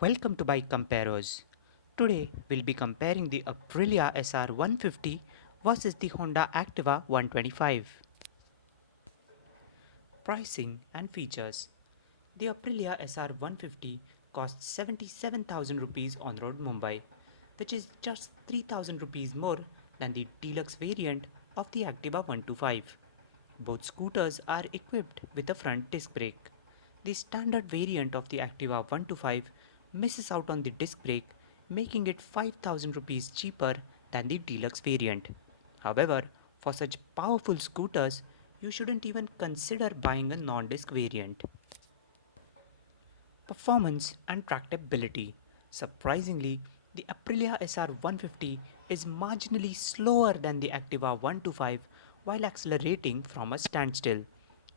Welcome to BikeComparos. Today we'll be comparing the Aprilia SR150 versus the Honda Activa 125. Pricing and features. The Aprilia SR150 costs 77,000 rupees on road Mumbai, which is just 3,000 rupees more than the deluxe variant of the Activa 125. Both scooters are equipped with a front disc brake. The standard variant of the Activa 125 misses out on the disc brake, making it 5,000 rupees cheaper than the deluxe variant. However, for such powerful scooters, you shouldn't even consider buying a non-disc variant. Performance and tractability. Surprisingly, the Aprilia SR150 is marginally slower than the Activa 125 while accelerating from a standstill.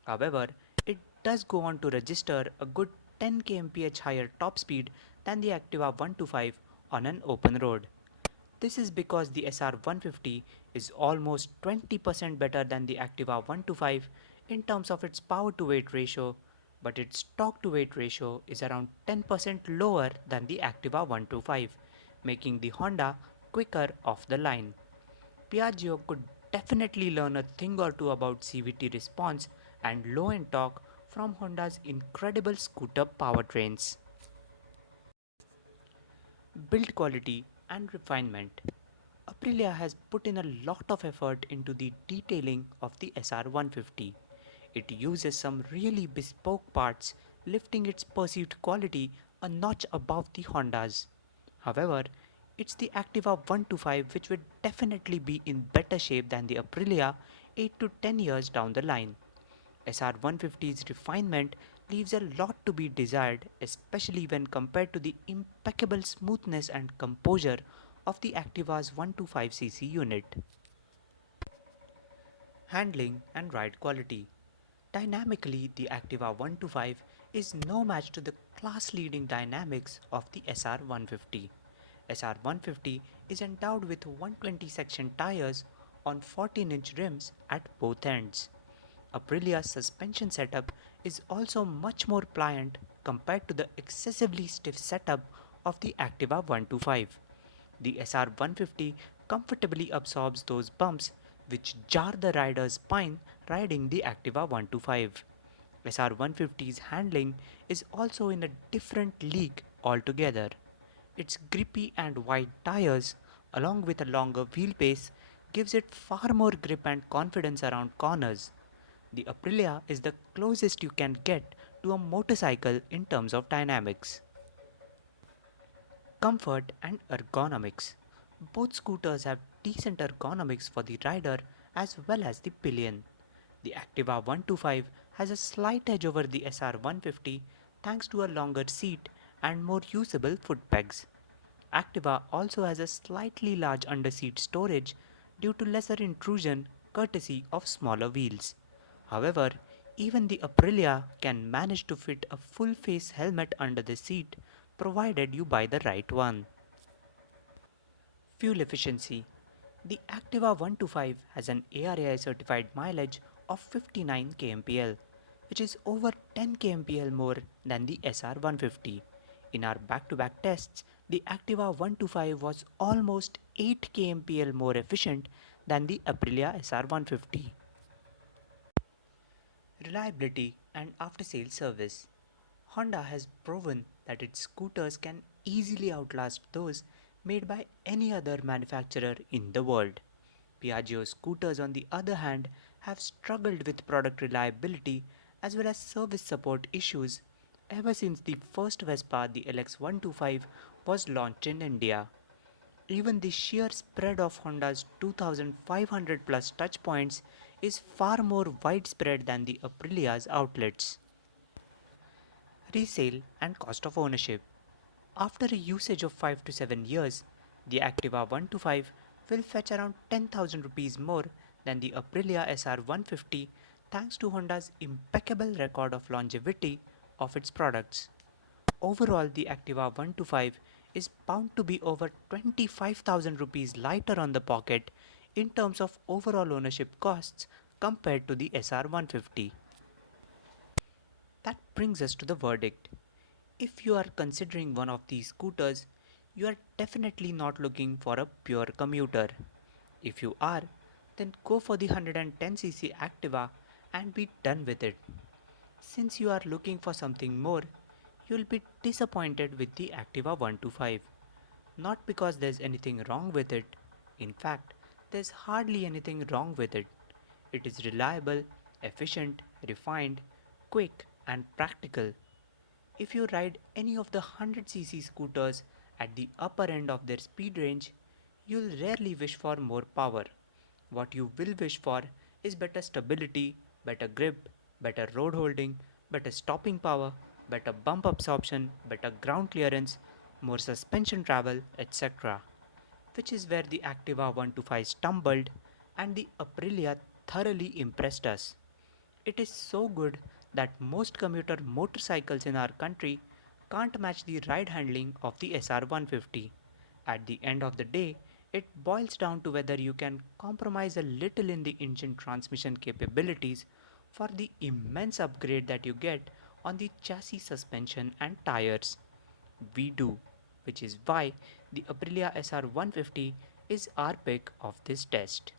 However, it does go on to register a good 10 kmph higher top speed than the Activa 125 on an open road. This is because the SR150 is almost 20% better than the Activa 125 in terms of its power to weight ratio, but its torque to weight ratio is around 10% lower than the Activa 125, making the Honda quicker off the line. Piaggio could definitely learn a thing or two about CVT response and low end torque from Honda's incredible scooter powertrains. Build quality and refinement. Aprilia has put in a lot of effort into the detailing of the SR150. It uses some really bespoke parts, lifting its perceived quality a notch above the Hondas. However, it's the Activa 125 which would definitely be in better shape than the Aprilia 8 to 10 years down the line. SR150's refinement leaves a lot to be desired, especially when compared to the impeccable smoothness and composure of the Activa's 125cc unit. Handling and ride quality. Dynamically, the Activa 125 is no match to the class-leading dynamics of the SR150. SR150 is endowed with 120 section tires on 14-inch rims at both ends. Aprilia's suspension setup is also much more pliant compared to the excessively stiff setup of the Activa 125. The SR150 comfortably absorbs those bumps which jar the rider's spine riding the Activa 125. SR150's handling is also in a different league altogether. Its grippy and wide tires, along with a longer wheelbase, gives it far more grip and confidence around corners. The Aprilia is the closest you can get to a motorcycle in terms of dynamics. Comfort and ergonomics. Both scooters have decent ergonomics for the rider as well as the pillion. The Activa 125 has a slight edge over the SR150 thanks to a longer seat and more usable foot pegs. Activa also has a slightly large underseat storage due to lesser intrusion courtesy of smaller wheels. However, even the Aprilia can manage to fit a full face helmet under the seat provided you buy the right one. Fuel efficiency. The Activa 125 has an ARAI certified mileage of 59 kmpl, which is over 10 kmpl more than the SR150. In our back-to-back tests, the Activa 125 was almost 8 kmpl more efficient than the Aprilia SR150. Reliability and after-sales service. Honda has proven that its scooters can easily outlast those made by any other manufacturer in the world. Piaggio scooters, on the other hand, have struggled with product reliability as well as service support issues ever since the first Vespa, the LX125, was launched in India. Even the sheer spread of Honda's 2500 plus touchpoints is far more widespread than the Aprilia's outlets. Resale and cost of ownership. After a usage of 5 to 7 years, the Activa 125 will fetch around 10,000 rupees more than the Aprilia SR150 thanks to Honda's impeccable record of longevity of its products. Overall, the Activa 125 is bound to be over 25,000 rupees lighter on the pocket in terms of overall ownership costs compared to the SR150. That brings us to the verdict. If you are considering one of these scooters, you are definitely not looking for a pure commuter. If you are, then go for the 110cc Activa and be done with it. Since you are looking for something more, you'll be disappointed with the Activa 125. Not because there's anything wrong with it. In fact, there's hardly anything wrong with it. It is reliable, efficient, refined, quick, and practical. If you ride any of the 100cc scooters at the upper end of their speed range, you'll rarely wish for more power. What you will wish for is better stability, better grip, better road holding, better stopping power, better bump absorption, better ground clearance, more suspension travel, etc. Which is where the Activa 125 stumbled and the Aprilia thoroughly impressed us. It is so good that most commuter motorcycles in our country can't match the ride handling of the SR150. At the end of the day, it boils down to whether you can compromise a little in the engine transmission capabilities for the immense upgrade that you get on the chassis suspension and tires. We do, which is why the Aprilia SR150 is our pick of this test.